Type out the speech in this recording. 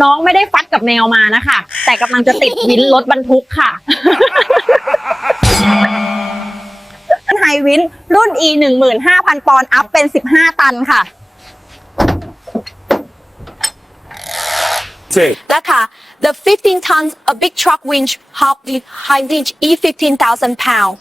น้องไม่ได้ฟัดกับแมวมานะคะ แต่กำลังจะติดวินรถบรรทุกค่ะ ไฮวินรุ่น e 15,000ปอนด์อัพเป็น 15 ตันค่ะ Take. และค่ะ the 15 tons a big truck winch hop the high winch e 15,000 pound